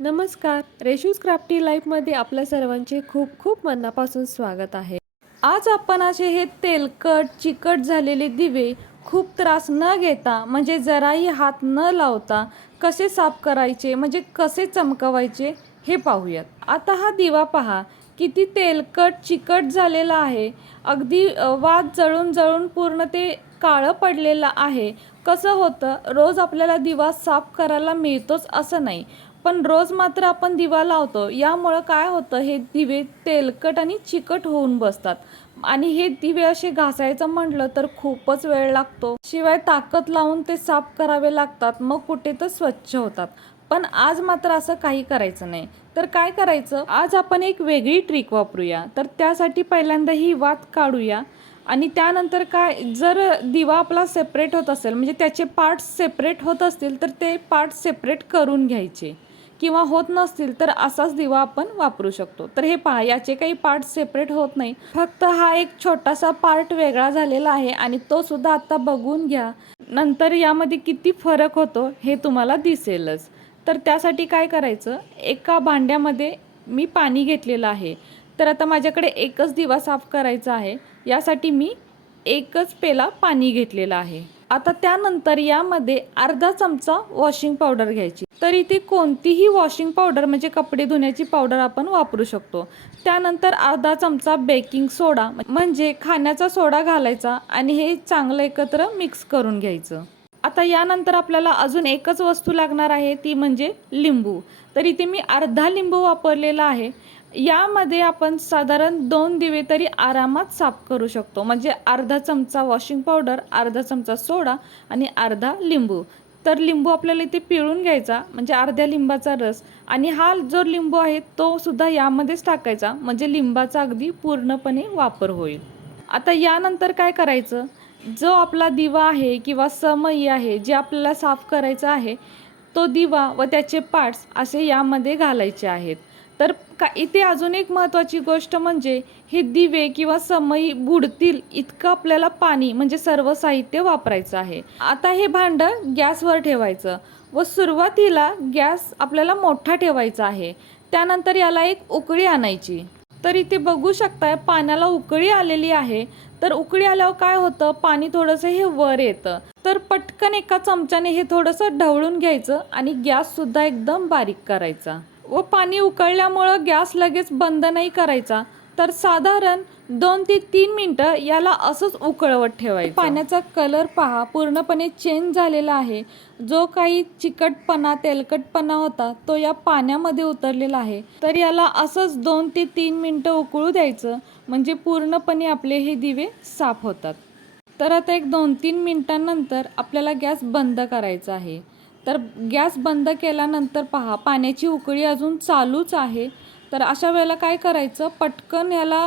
नमस्कार. रेशूज क्राफ्टी लाईफमध्ये आपल्या सर्वांचे खूप खूप मनापासून स्वागत आहे. आज आपण असे हे तेलकट चिकट झालेले दिवे खूप त्रास न घेता म्हणजे जराही हात न लावता कसे साफ करायचे म्हणजे कसे चमकवायचे हे पाहूयात. आता हा दिवा पहा किती तेलकट चिकट झालेला आहे. अगदी वाद जळून जळून पूर्ण ते काळं पडलेलं आहे. कसं होतं रोज आपल्याला दिवा साफ करायला मिळतोच असं नाही. पण रोज मात्र आपण दिवा लावतो. यामुळं काय होतं हे दिवे तेलकट आणि चिकट होऊन बसतात. आणि हे दिवे असे घासायचं म्हटलं तर खूपच वेळ लागतो. शिवाय ताकद लावून ते साफ करावे लागतात मग कुठे तर स्वच्छ होतात. पण आज मात्र असं काही करायचं नाही. तर काय करायचं? आज आपण एक वेगळी ट्रिक वापरूया. तर त्यासाठी पहिल्यांदा ही वात काढूया. आणि त्यानंतर काय जर दिवा आपला सेपरेट होत असेल म्हणजे त्याचे पार्ट्स सेपरेट होत असतील तर ते पार्ट्स सेपरेट करून घ्यायचे. किंवा होत नसतील तर असाच दिवा आपण वापरू शकतो. तर हे पहा याचे काही पार्ट सेपरेट होत नाही फक्त हा एक छोटासा पार्ट वेगळा झालेला आहे आणि तो सुद्धा आता बघून घ्या. नंतर यामध्ये किती फरक होतो हे तुम्हाला दिसेलच. तर त्यासाठी काय करायचं? एका भांड्यामध्ये मी पाणी घेतलेलं आहे. तर आता माझ्याकडे एकच दिवा साफ करायचा आहे. यासाठी मी एकच पेला पाणी घेतलेलं आहे. आता त्यानंतर यामध्ये अर्धा चमचा वॉशिंग पावडर घ्यायची. तर इथे कोणतीही वॉशिंग पावडर म्हणजे कपडे धुण्याची पावडर आपण वापरू शकतो. त्यानंतर अर्धा चमचा बेकिंग सोडा म्हणजे खाण्याचा सोडा घालायचा आणि हे चांगलं एकत्र मिक्स करून घ्यायचं. आता यानंतर आपल्याला अजून एकच वस्तू लागणार आहे ती म्हणजे लिंबू. तर इथे मी अर्धा लिंबू वापरलेला आहे. यामध्ये आपण साधारण दोन दिवे तरी आरामात साफ करू शकतो. म्हणजे अर्धा चमचा वॉशिंग पावडर अर्धा चमचा सोडा आणि अर्धा लिंबू. तर लिंबू आपल्याला इथे पिळून घ्यायचा म्हणजे अर्ध्या लिंबाचा रस. आणि हा जो लिंबू आहे तो सुद्धा यामध्येच टाकायचा. म्हणजे लिंबाचा अगदी पूर्णपणे वापर होईल. आता यानंतर काय करायचं? जो आपला दिवा आहे किंवा समई आहे जे आपल्याला साफ करायचं आहे तो दिवा व त्याचे पार्ट्स असे यामध्ये घालायचे आहेत. तर का इथे अजून एक महत्त्वाची गोष्ट म्हणजे हे दिवे किंवा समई बुडतील इतकं आपल्याला पाणी म्हणजे सर्व साहित्य वापरायचं आहे. आता हे भांडं गॅसवर ठेवायचं व सुरुवातीला गॅस आपल्याला मोठा ठेवायचा आहे. त्यानंतर याला एक उकळी आणायची. तर इथे बघू शकताय पाण्याला उकळी आलेली आहे. तर उकळी आल्यावर काय होतं? पाणी थोडंसं हे वर येतं. तर पटकन एका चमच्याने हे थोडंसं ढवळून घ्यायचं आणि गॅससुद्धा एकदम बारीक करायचा. व पाणी उकळल्यामुळं गॅस लगेच बंद नाही करायचा. तर साधारण दोन ते तीन मिनटं याला असंच उकळवत ठेवायचं. पाण्याचा कलर पहा पूर्णपणे चेंज झालेला आहे. जो काही चिकटपणा तेलकटपणा होता तो या पाण्यामध्ये उतरलेला आहे. तर याला असंच दोन ते तीन मिनटं उकळू द्यायचं म्हणजे पूर्णपणे आपले हे दिवे साफ होतात. तर आता एक दोन तीन मिनटांनंतर आपल्याला गॅस बंद करायचा आहे. तर गॅस बंद केल्यानंतर पहा पाण्याची उकळी अजून चालूच आहे. तर अशा वेळेला काय करायचं? पटकन याला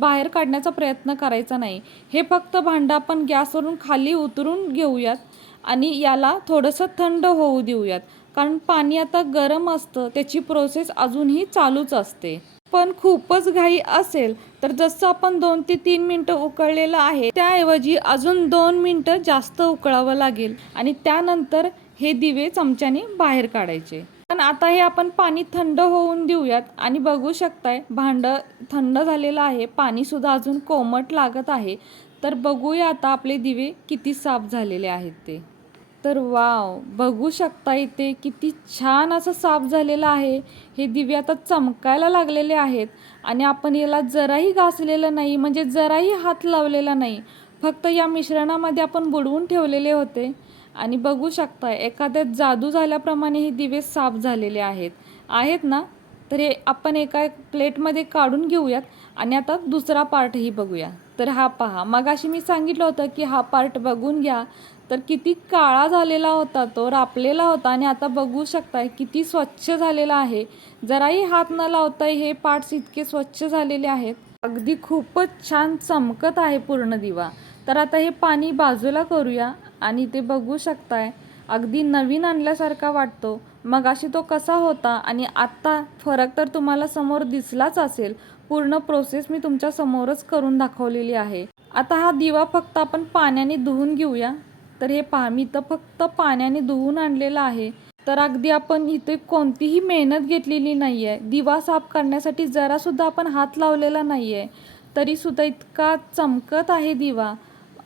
बाहेर काढण्याचा प्रयत्न करायचा नाही. हे फक्त भांडं आपण गॅसवरून खाली उतरून घेऊयात आणि याला थोडंसं थंड होऊ देऊयात. कारण पाणी आता गरम असतं त्याची प्रोसेस अजूनही चालूच असते. पण खूपच घाई असेल तर जसं आपण दोन ते तीन मिनटं उकळलेलं आहे त्याऐवजी अजून दोन मिनटं जास्त उकळावं लागेल आणि त्यानंतर हे दिवे चमच्याने बाहेर काढायचे. पण आता हे आपण पाणी थंड होऊन देऊयात आणि बघू शकताय भांडं थंड झालेलं आहे पाणीसुद्धा अजून कोमट लागत आहे. तर बघूया आता आपले दिवे किती साफ झालेले आहेत ते. तर वाव बघू शकता इथे किती छान असं साफ झालेलं आहे. हे दिवे आता चमकायला लागलेले आहेत आणि आपण याला जराही घासलेलं नाही म्हणजे जराही हात लावलेला नाही. फक्त या मिश्रणामध्ये आपण बुडवून ठेवलेले होते. आणि बघू शकता एखाद्या जादू झाल्याप्रमाणे हे दिवे साफ झालेले आहेत. आहेत ना? तर हे आपण एका प्लेटमध्ये काढून घेऊयात आणि आता दुसरा पार्टही बघूया. तर हा पहा मगाशी मी सांगितलं होतं की हा पार्ट बघून घ्या. तर किती काळा झालेला होता तो रापलेला होता आणि आता बघू शकताय किती स्वच्छ झालेला आहे. जराही हात न लावताय हे पार्ट्स इतके स्वच्छ झालेले आहेत. अगदी खूपच छान चमकत आहे पूर्ण दिवा. तर आता हे पाणी बाजूला करूया आणि ते बघू शकताय. अगदी नवीन आणल्यासारखा वाटतो. मग अशी तो कसा होता आणि आत्ता फरक तर तुम्हाला समोर दिसलाच असेल. पूर्ण प्रोसेस मी तुमच्या समोरच करून दाखवलेली आहे. आता हा दिवा फक्त आपण पाण्याने धुवून घेऊया. तर हे पहा मी तर फक्त पाण्याने धुवून आणलेला आहे. तर अगदी आपण इथे कोणतीही मेहनत घेतलेली नाही आहे दिवा साफ करण्यासाठी जरासुद्धा आपण हात लावलेला नाही आहे तरीसुद्धा इतका चमकत आहे दिवा.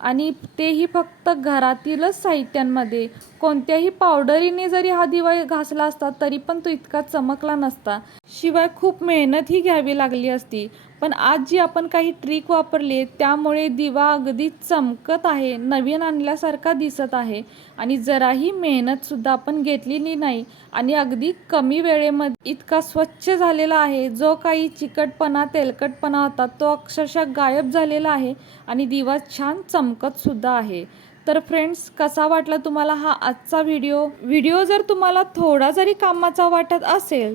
आणि तेही फक्त घरातीलच साहित्यांमध्ये. कोणत्याही पावडरीने जरी हा दिवा घासला असता तरी पण तो इतका चमकला नसता. शिवाय खूप मेहनतही घ्यावी लागली असती. पण आज जी आपण काही ट्रिक वापरली त्यामुळे दिवा अगदी चमकत आहे नवीन आणल्यासारखा दिसत आहे आणि जराही मेहनतसुद्धा आपण घेतलेली नाही आणि अगदी कमी वेळेमध्ये इतका स्वच्छ झालेला आहे जो काही चिकटपणा तेलकटपणा होता तो अक्षरशः गायब झालेला आहे आणि दिवा छान चमकतसुद्धा आहे. तर फ्रेंड्स कसा वाटला तुम्हाला हा आजचा व्हिडिओ व्हिडिओ जर तुम्हाला थोडा जरी कामाचा वाटत असेल